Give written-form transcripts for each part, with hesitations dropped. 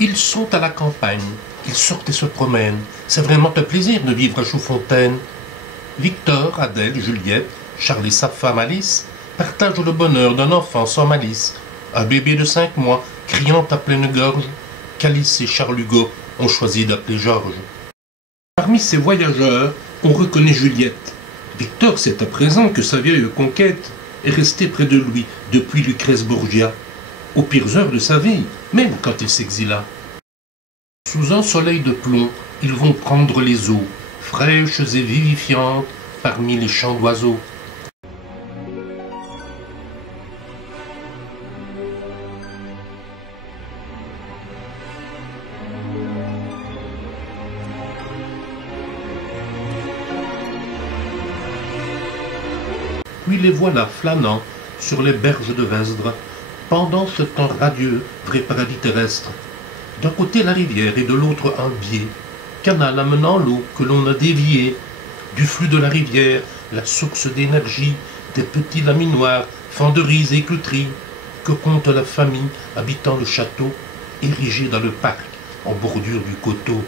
Ils sont à la campagne, ils sortent et se promènent. C'est vraiment un plaisir de vivre à Chaufontaine. Victor, Adèle, Juliette, Charles et sa femme Alice partagent le bonheur d'un enfant sans malice. Un bébé de 5 mois, criant à pleine gorge, qu'Alice et Charles Hugo ont choisi d'appeler Georges. Parmi ces voyageurs, on reconnaît Juliette. Victor sait à présent que sa vieille conquête est restée près de lui depuis Lucrèce Borgia, aux pires heures de sa vie, même quand il s'exila. Sous un soleil de plomb, ils vont prendre les eaux, fraîches et vivifiantes, parmi les chants d'oiseaux. Puis les voilà flânant sur les berges de Vesdre, pendant ce temps radieux, vrai paradis terrestre. D'un côté la rivière et de l'autre un biais, canal amenant l'eau que l'on a déviée. Du flux de la rivière, la source d'énergie, des petits laminoirs, fenderies et clouteries, que compte la famille habitant le château, érigé dans le parc, en bordure du coteau.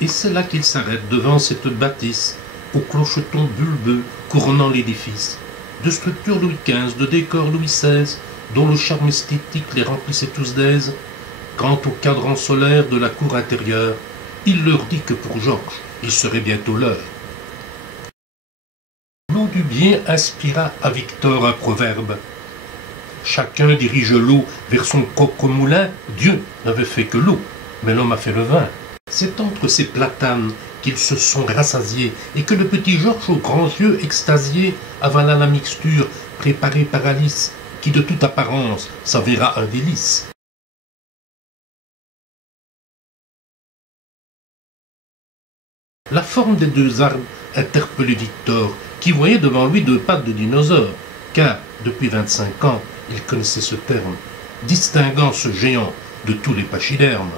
Et c'est là qu'il s'arrête devant cette bâtisse, au clocheton bulbeux couronnant l'édifice. De structure Louis XV, de décor Louis XVI, dont le charme esthétique les remplissait tous d'aise. Quant au cadran solaire de la cour intérieure, il leur dit que pour Georges, il serait bientôt l'heure. L'eau du bien inspira à Victor un proverbe. Chacun dirige l'eau vers son propre moulin. Dieu n'avait fait que l'eau, mais l'homme a fait le vin. C'est entre ces platanes qu'ils se sont rassasiés et que le petit Georges, aux grands yeux extasiés, avala la mixture préparée par Alice, qui de toute apparence s'avéra un délice. La forme des deux arbres interpellait Victor, qui voyait devant lui 2 pattes de dinosaure, car depuis 25 ans, il connaissait ce terme, distinguant ce géant de tous les pachydermes.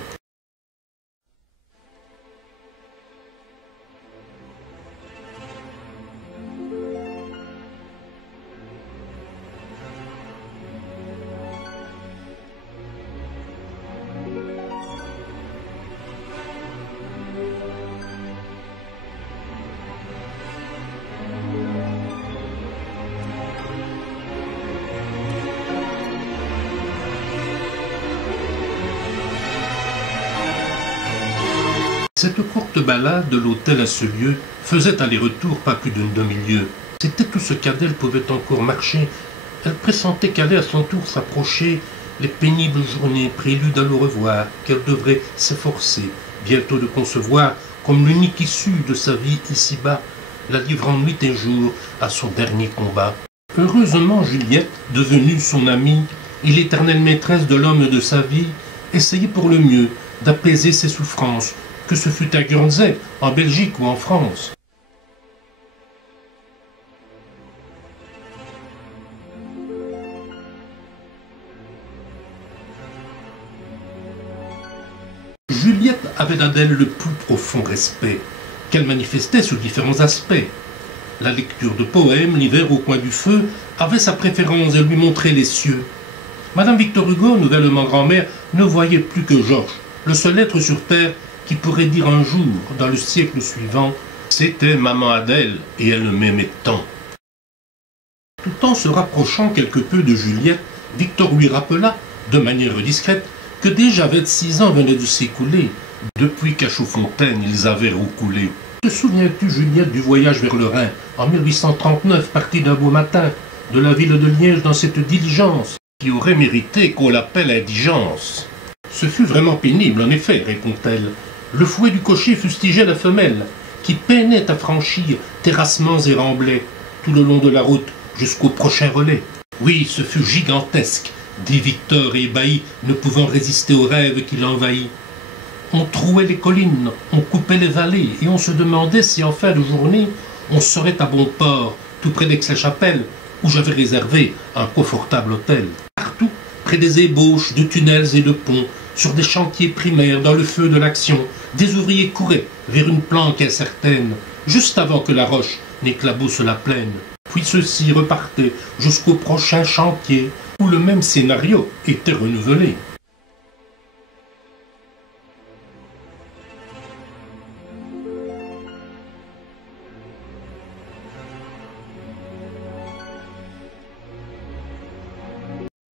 Cette courte balade de l'hôtel à ce lieu faisait aller-retour pas plus d'une demi-lieue. C'était tout ce qu'Adèle pouvait encore marcher. Elle pressentait qu'allait à son tour s'approcher les pénibles journées, préludes à le revoir, qu'elle devrait s'efforcer bientôt de concevoir comme l'unique issue de sa vie ici-bas, la livrant nuit et jour à son dernier combat. Heureusement, Juliette, devenue son amie et l'éternelle maîtresse de l'homme de sa vie, essayait pour le mieux d'apaiser ses souffrances, que ce fût à Guernsey, en Belgique ou en France. Juliette avait d'Adèle le plus profond respect, qu'elle manifestait sous différents aspects. La lecture de poèmes, l'hiver au coin du feu, avait sa préférence et lui montrait les cieux. Madame Victor Hugo, nouvellement grand-mère, ne voyait plus que Georges, le seul être sur terre qui pourrait dire un jour, dans le siècle suivant, « C'était maman Adèle et elle m'aimait tant ». Tout en se rapprochant quelque peu de Juliette, Victor lui rappela, de manière discrète, que déjà 26 ans venaient de s'écouler, depuis qu'à Chaufontaine ils avaient roucoulé. Te souviens-tu, Juliette, du voyage vers le Rhin, en 1839, parti d'un beau matin, de la ville de Liège dans cette diligence, qui aurait mérité qu'on l'appelle indigence? Ce fut vraiment pénible, en effet, répond-elle. Le fouet du cocher fustigeait la femelle, qui peinait à franchir terrassements et remblais, tout le long de la route, jusqu'au prochain relais. Oui, ce fut gigantesque, dit Victor ébahi, ne pouvant résister au rêve qui l'envahit. On trouait les collines, on coupait les vallées, et on se demandait si en fin de journée, on serait à bon port, tout près d'Aix-la-Chapelle, où j'avais réservé un confortable hôtel. Partout, près des ébauches de tunnels et de ponts, sur des chantiers primaires dans le feu de l'action, des ouvriers couraient vers une planque incertaine, juste avant que la roche n'éclabousse la plaine. Puis ceux-ci repartaient jusqu'au prochain chantier, où le même scénario était renouvelé.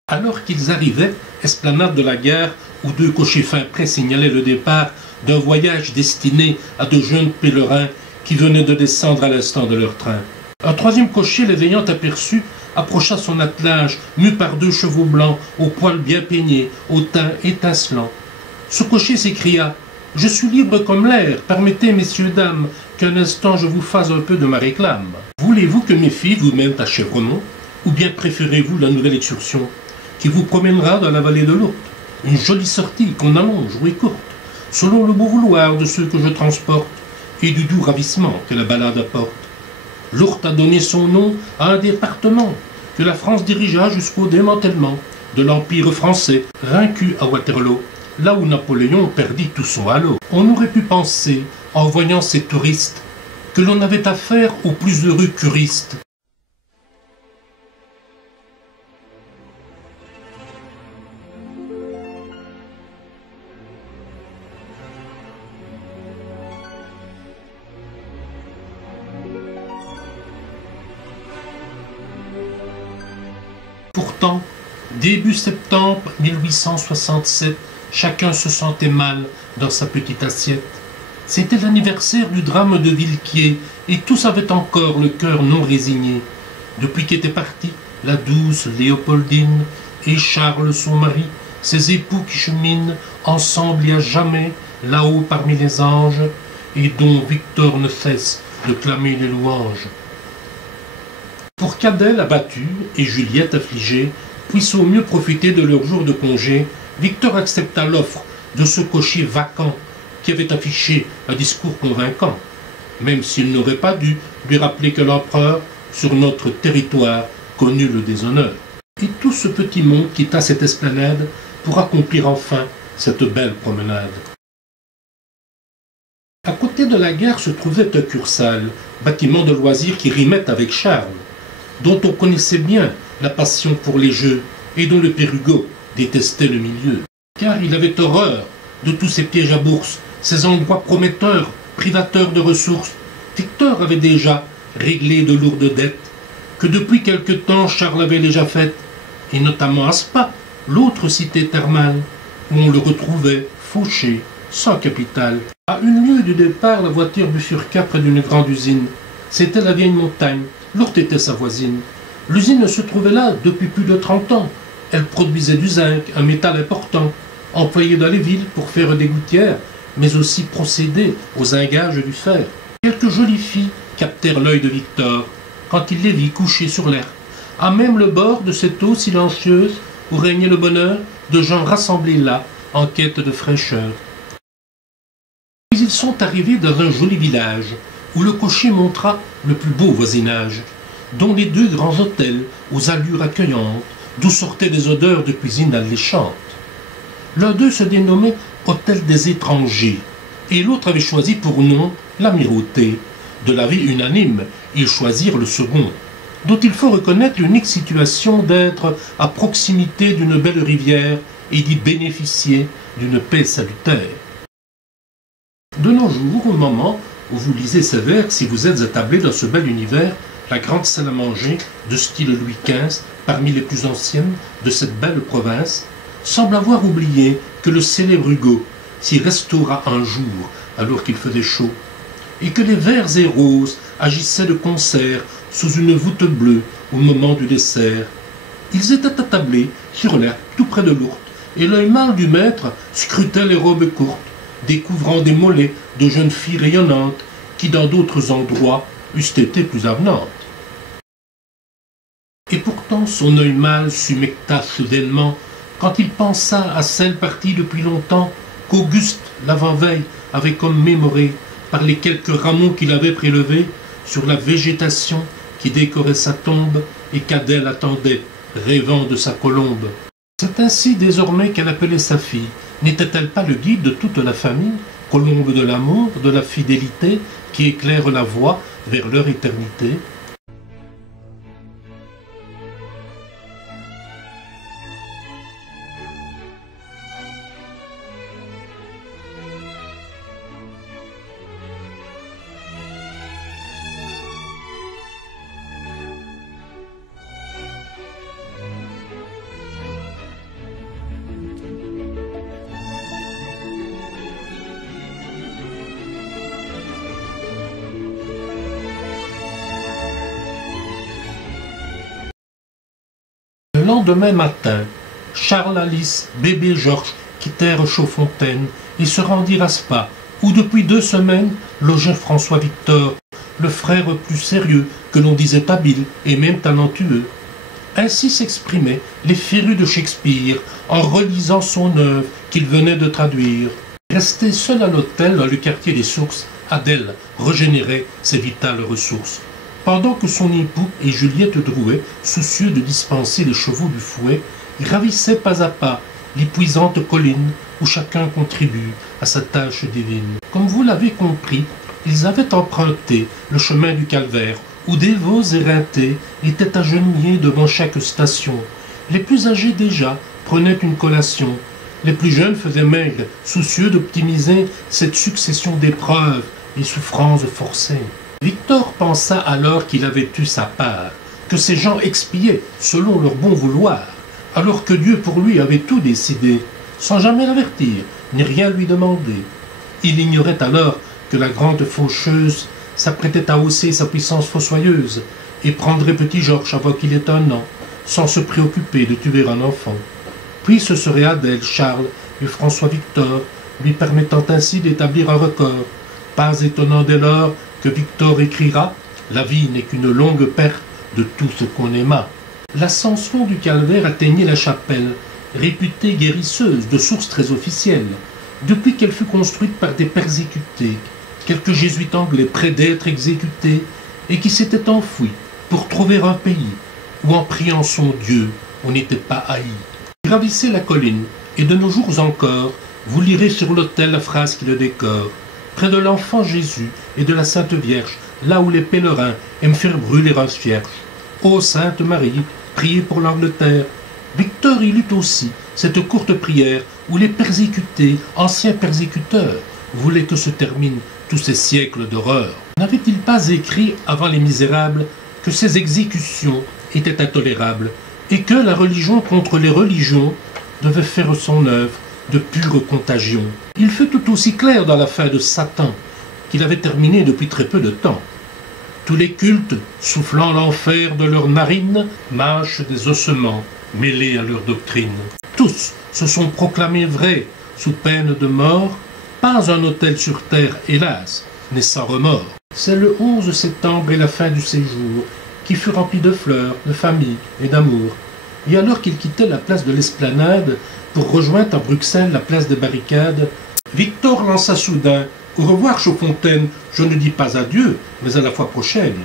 Alors qu'ils arrivaient, esplanade de la gare, où deux cochers fins prêts signalaient le départ d'un voyage destiné à de jeunes pèlerins qui venaient de descendre à l'instant de leur train. Un troisième cocher, les ayant aperçus, approcha son attelage, mu par deux chevaux blancs, aux poils bien peignés, au teint étincelant. Ce cocher s'écria « Je suis libre comme l'air, permettez, messieurs, dames, qu'un instant je vous fasse un peu de ma réclame. Voulez-vous que mes filles vous mènent à Chèvremont, ou bien préférez-vous la nouvelle excursion qui vous promènera dans la vallée de l'Ourthe, une jolie sortie qu'on allonge ou écourte, selon le beau vouloir de ceux que je transporte, et du doux ravissement que la balade apporte. L'Ourthe a donné son nom à un département que la France dirigea jusqu'au démantèlement de l'Empire français, vaincu à Waterloo, là où Napoléon perdit tout son halo. On aurait pu penser, en voyant ces touristes, que l'on avait affaire aux plus heureux curistes. Pourtant, début septembre 1867, chacun se sentait mal dans sa petite assiette. C'était l'anniversaire du drame de Villequier, et tous avaient encore le cœur non résigné. Depuis qu'était partie la douce Léopoldine et Charles son mari, ses époux qui cheminent ensemble et à jamais, là-haut parmi les anges, et dont Victor ne cesse de clamer les louanges. Pour qu'Adèle abattue et Juliette affligée puissent au mieux profiter de leur jour de congé, Victor accepta l'offre de ce cocher vacant qui avait affiché un discours convaincant, même s'il n'aurait pas dû lui rappeler que l'empereur, sur notre territoire, connut le déshonneur. Et tout ce petit monde quitta cette esplanade pour accomplir enfin cette belle promenade. À côté de la gare se trouvait un cursal, bâtiment de loisirs qui rimait avec charme, dont on connaissait bien la passion pour les jeux et dont le Pérugeux détestait le milieu. Car il avait horreur de tous ces pièges à bourse, ces endroits prometteurs, privateurs de ressources. Victor avait déjà réglé de lourdes dettes, que depuis quelque temps Charles avait déjà faites, et notamment à Spa, l'autre cité thermale, où on le retrouvait fauché, sans capital. À une lieue du départ, la voiture bifurqua près d'une grande usine. C'était la vieille montagne. L'Ourthe était sa voisine. L'usine se trouvait là depuis plus de 30 ans. Elle produisait du zinc, un métal important, employé dans les villes pour faire des gouttières, mais aussi procéder aux zingages du fer. Quelques jolies filles captèrent l'œil de Victor quand il les vit couchées sur l'herbe, à même le bord de cette eau silencieuse où régnait le bonheur de gens rassemblés là en quête de fraîcheur. Puis ils sont arrivés dans un joli village où le cocher montra le plus beau voisinage, dont les deux grands hôtels aux allures accueillantes, d'où sortaient des odeurs de cuisine alléchante. L'un d'eux se dénommait Hôtel des étrangers, et l'autre avait choisi pour nom l'Amirauté. De l'avis unanime, ils choisirent le second, dont il faut reconnaître l'unique situation d'être à proximité d'une belle rivière et d'y bénéficier d'une paix salutaire. De nos jours, au moment où vous lisez ces vers, si vous êtes attablé dans ce bel univers, la grande salle à manger de style Louis XV, parmi les plus anciennes de cette belle province, semble avoir oublié que le célèbre Hugo s'y restaura un jour alors qu'il faisait chaud, et que les vers et roses agissaient de concert sous une voûte bleue au moment du dessert. Ils étaient attablés sur l'herbe tout près de l'Ourthe, et l'œil mâle du maître scrutait les robes courtes, découvrant des mollets de jeunes filles rayonnantes qui dans d'autres endroits eussent été plus avenantes. Et pourtant son œil mâle s'humecta soudainement quand il pensa à celle partie depuis longtemps qu'Auguste, l'avant-veille, avait commémorée par les quelques rameaux qu'il avait prélevés sur la végétation qui décorait sa tombe et qu'Adèle attendait, rêvant de sa colombe. C'est ainsi désormais qu'elle appelait sa fille, N'était-elle pas le guide de toute la famille, colombe de l'amour, de la fidélité, qui éclaire la voie vers leur éternité? Le lendemain matin, Charles, Alice, bébé Georges quittèrent Chaudfontaine et se rendirent à Spa, où depuis 2 semaines logeait François Victor, le frère plus sérieux que l'on disait habile et même talentueux. Ainsi s'exprimaient les férus de Shakespeare en relisant son œuvre qu'il venait de traduire. Restée seule à l'hôtel dans le quartier des Sources, Adèle régénérait ses vitales ressources. Pendant que son époux et Juliette Drouet, soucieux de dispenser les chevaux du fouet, gravissaient pas à pas l'épuisante colline où chacun contribue à sa tâche divine. Comme vous l'avez compris, ils avaient emprunté le chemin du calvaire, où des veaux éreintés étaient agenouillés devant chaque station. Les plus âgés déjà prenaient une collation. Les plus jeunes faisaient maigre, soucieux d'optimiser cette succession d'épreuves et souffrances forcées. Victor pensa alors qu'il avait eu sa part, que ces gens expiaient selon leur bon vouloir, alors que Dieu pour lui avait tout décidé, sans jamais l'avertir, ni rien lui demander. Il ignorait alors que la grande faucheuse s'apprêtait à hausser sa puissance fossoyeuse et prendrait petit Georges avant qu'il ait 1 an, sans se préoccuper de tuer un enfant. Puis ce serait Adèle, Charles et François Victor, lui permettant ainsi d'établir un record. Pas étonnant dès lors que Victor écrira « La vie n'est qu'une longue perte de tout ce qu'on aima ». L'ascension du calvaire atteignait la chapelle, réputée guérisseuse de sources très officielles, depuis qu'elle fut construite par des persécutés, quelques jésuites anglais près d'être exécutés, et qui s'étaient enfouis pour trouver un pays où, en priant son Dieu, on n'était pas haï. Gravissez la colline, et de nos jours encore, vous lirez sur l'autel la phrase qui le décore. Près de l'enfant Jésus et de la Sainte Vierge, là où les pèlerins aiment faire brûler un cierge. Ô Sainte Marie, priez pour l'Angleterre. Victor y lut aussi cette courte prière où les persécutés, anciens persécuteurs, voulaient que se terminent tous ces siècles d'horreur. N'avait-il pas écrit avant les Misérables que ces exécutions étaient intolérables et que la religion contre les religions devait faire son œuvre de pure contagion? Il fut tout aussi clair dans la fin de Satan, qu'il avait terminé depuis très peu de temps. Tous les cultes, soufflant l'enfer de leurs narines, mâchent des ossements mêlés à leur doctrine. Tous se sont proclamés vrais, sous peine de mort. Pas un autel sur terre, hélas, n'est sans remords. C'est le 11 septembre et la fin du séjour, qui fut rempli de fleurs, de famille et d'amour. Et alors qu'il quittait la place de l'Esplanade pour rejoindre à Bruxelles la place des Barricades, Victor lança soudain « Au revoir, Chaudfontaine, je ne dis pas adieu, mais à la fois prochaine »,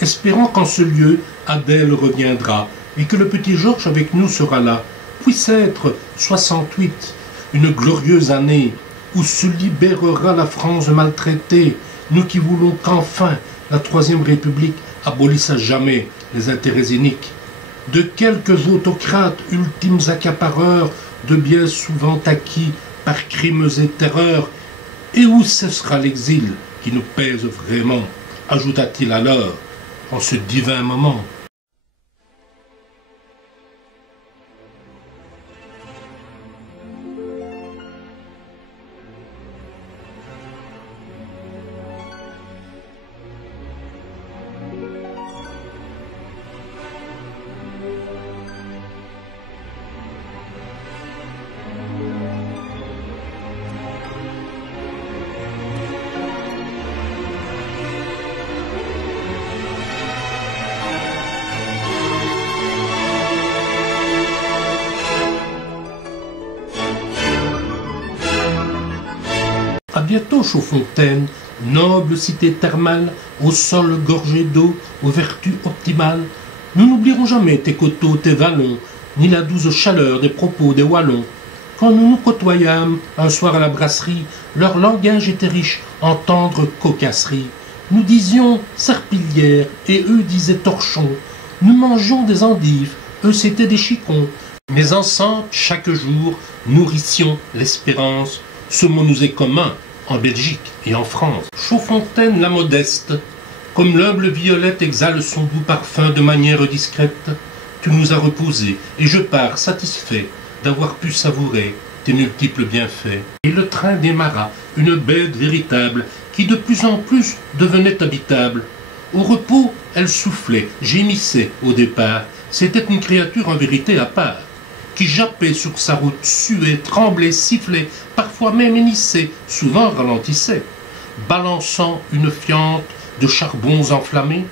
espérant qu'en ce lieu, Adèle reviendra, et que le petit Georges avec nous sera là. Puisse être 68, une glorieuse année, où se libérera la France maltraitée, nous qui voulons qu'enfin la Troisième République abolisse à jamais les intérêts iniques. De quelques autocrates ultimes accapareurs de biens souvent acquis par crimes et terreurs, et où cessera l'exil qui nous pèse vraiment, ajouta-t-il alors, en ce divin moment. À bientôt, Chaudfontaine, noble cité thermale, au sol gorgé d'eau, aux vertus optimales. Nous n'oublierons jamais tes coteaux, tes vallons, ni la douce chaleur des propos des Wallons. Quand nous nous côtoyâmes un soir à la brasserie, leur langage était riche en tendres cocasseries. Nous disions serpillière et eux disaient torchon. Nous mangions des endives, eux c'étaient des chicons. Mais ensemble, chaque jour, nourrissions l'espérance. Ce mot nous est commun en Belgique et en France. Chaudfontaine la modeste, comme l'humble violette exhale son doux parfum de manière discrète, tu nous as reposés et je pars satisfait d'avoir pu savourer tes multiples bienfaits. Et le train démarra, une bête véritable, qui de plus en plus devenait habitable. Au repos, elle soufflait, gémissait au départ. C'était une créature en vérité à part, qui jappait sur sa route, suait, tremblait, sifflait, parfois même hennissait, souvent ralentissait, balançant une fiente de charbons enflammés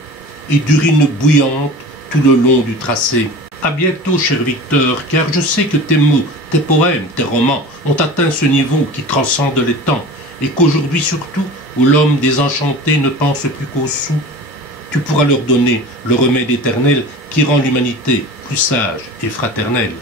et d'urine bouillante tout le long du tracé. À bientôt, cher Victor, car je sais que tes mots, tes poèmes, tes romans ont atteint ce niveau qui transcende les temps, et qu'aujourd'hui surtout, où l'homme désenchanté ne pense plus qu'aux sous, tu pourras leur donner le remède éternel qui rend l'humanité plus sage et fraternelle.